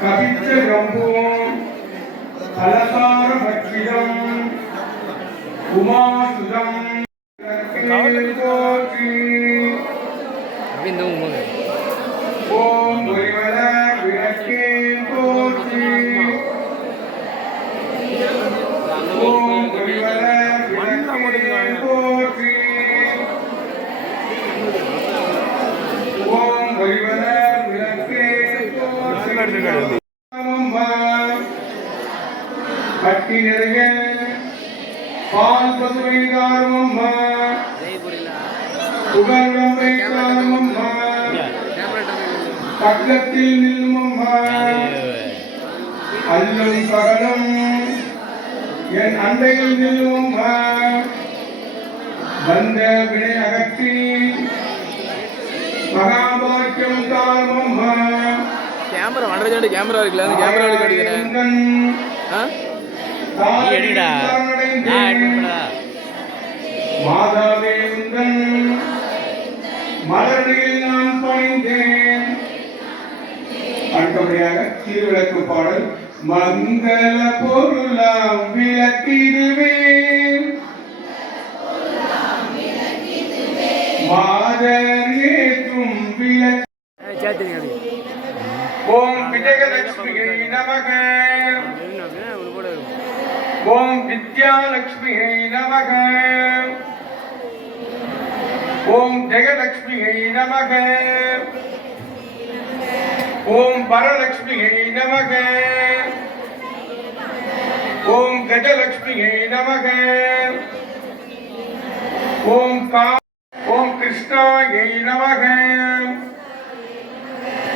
கவித்த கம்பும் அலசார பட்சிதம் உமாசுதம் போற்றி ஓம் ஒருவர விளக்கே போற்றி ஓம் ஒருவர விளக்கே போற்றி ஓம் ஒருவர விளக்கே போற்றி கட்டி நிறைய பால் பசுவை தாருமம்மா புகழமை தாருமம்மா பக்கத்தில் நில்லுமம்மா அல்லும் பகலும் என் அண்டையில் நில்லுமம்மா வந்த வினை அகற்றி மகாபாக்கியம் தாருமம்மா கேமரா வண்டை கேமரா இருக்குல்ல அந்த கேமரா எடுக்கிறேன் மாதாவே உந்தன் மலரில் நான் பணிந்தேன். அடுத்தபடியாக திருவிளக்கு பாடல் மங்கள பொருளாம் விளக்கிடுவேன் மாதர் ஏற்றும் விளக்கு ஓம் விஜயலட்சுமியை நமக ஓம் வித்யாலட்சுமியை நமக ஓம் ஜெயலட்சுமியை நமக ஓம் வரலட்சுமியை நமக ஓம் கஜலட்சுமியை நமக ஓம் கிருஷ்ணாயை நமக.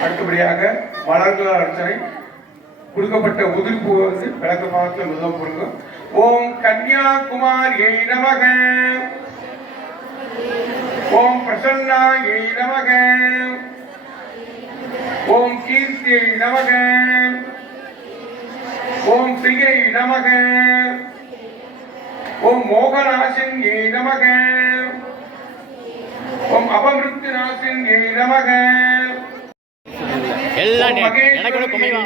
அடுத்தபடியாக மலர்கள் அர்ச்சனை கொடுக்கப்பட்ட உதிர்ப்பு வந்து விளக்க பாகத்தில் முதல் பொருங்க. ஓம் கன்யாகுமாரியை நமக ஓம் பிரசன்னாயை நமக ஓம் கீர்த்தியை நமக ஓம் பிரியை நமக ஓம் மோகநாசின்யை நமக ஓம் அபமிருத்து நாசின்யை நமக எல்லாம் எனக்கு குமைவா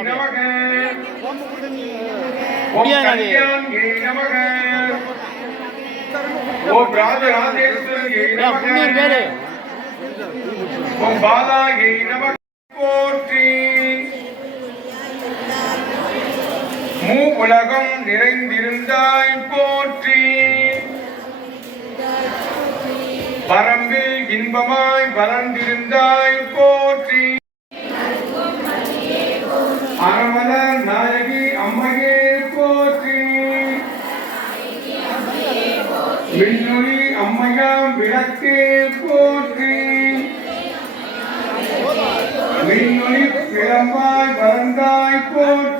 ஓம் ராஜராஜேஸ்வரியை நமக ஓம் பாலாயை நமக போற்றி. மூ உலகம் நிறைந்திருந்தாய் போற்றி வரம்பில் இன்பமாய் வளர்ந்திருந்தாய் போற்றி அறமலர் நாயகி அம்மையே போற்றி மின்னொளி அம்மையாம் விளக்கே போற்றி மின்னொளி பிறம்பாய் வளர்ந்தாய் போற்றி